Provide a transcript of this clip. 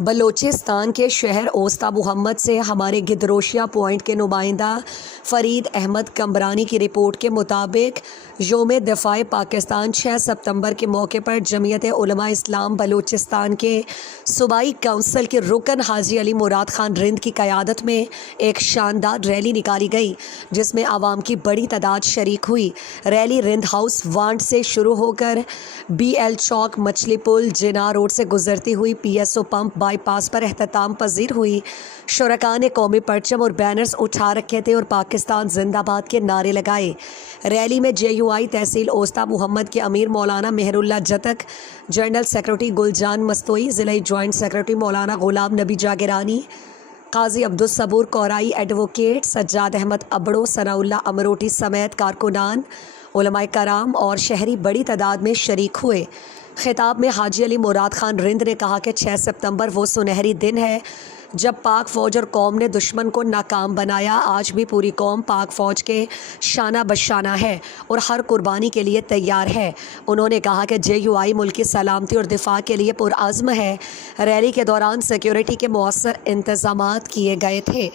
بلوچستان کے شہر اوستا محمد سے ہمارے گدروشیا پوائنٹ کے نمائندہ فرید احمد کمبرانی کی رپورٹ کے مطابق یوم دفاع پاکستان 6 ستمبر کے موقع پر جمعیت علماء اسلام بلوچستان کے صوبائی کونسل کے رکن حاجی علی مراد خان رند کی قیادت میں ایک شاندار ریلی نکالی گئی، جس میں عوام کی بڑی تعداد شریک ہوئی۔ ریلی رند ہاؤس وانڈ سے شروع ہو کر بی ایل چوک، مچھلی پل، جناح روڈ سے گزرتی ہوئی P S O pump bypass پر اختتام پذیر ہوئی۔ شرکاء نے قومی پرچم اور بینرز اٹھا رکھے تھے اور پاکستان زندہ باد کے نعرے لگائے۔ ریلی میں جے یو آئی تحصیل اوستا محمد کے امیر مولانا مہر اللہ جتک، جنرل سیکرٹری گل جان مستوئی، ضلعی جوائنٹ سیکرٹری مولانا غلام نبی جاگرانی، قاضی عبدالصبور کورائی، ایڈوکیٹ سجاد احمد ابڑو، ثناء اللہ امروٹی سمیت کارکنان، علماء کرام اور شہری بڑی تعداد میں شریک ہوئے۔ خطاب میں حاجی علی مراد خان رند نے کہا کہ 6 ستمبر وہ سنہری دن ہے جب پاک فوج اور قوم نے دشمن کو ناکام بنایا۔ آج بھی پوری قوم پاک فوج کے شانہ بشانہ ہے اور ہر قربانی کے لیے تیار ہے۔ انہوں نے کہا کہ جے یو آئی ملک کی سلامتی اور دفاع کے لیے پرعزم ہے۔ ریلی کے دوران سیکیورٹی کے مؤثر انتظامات کیے گئے تھے۔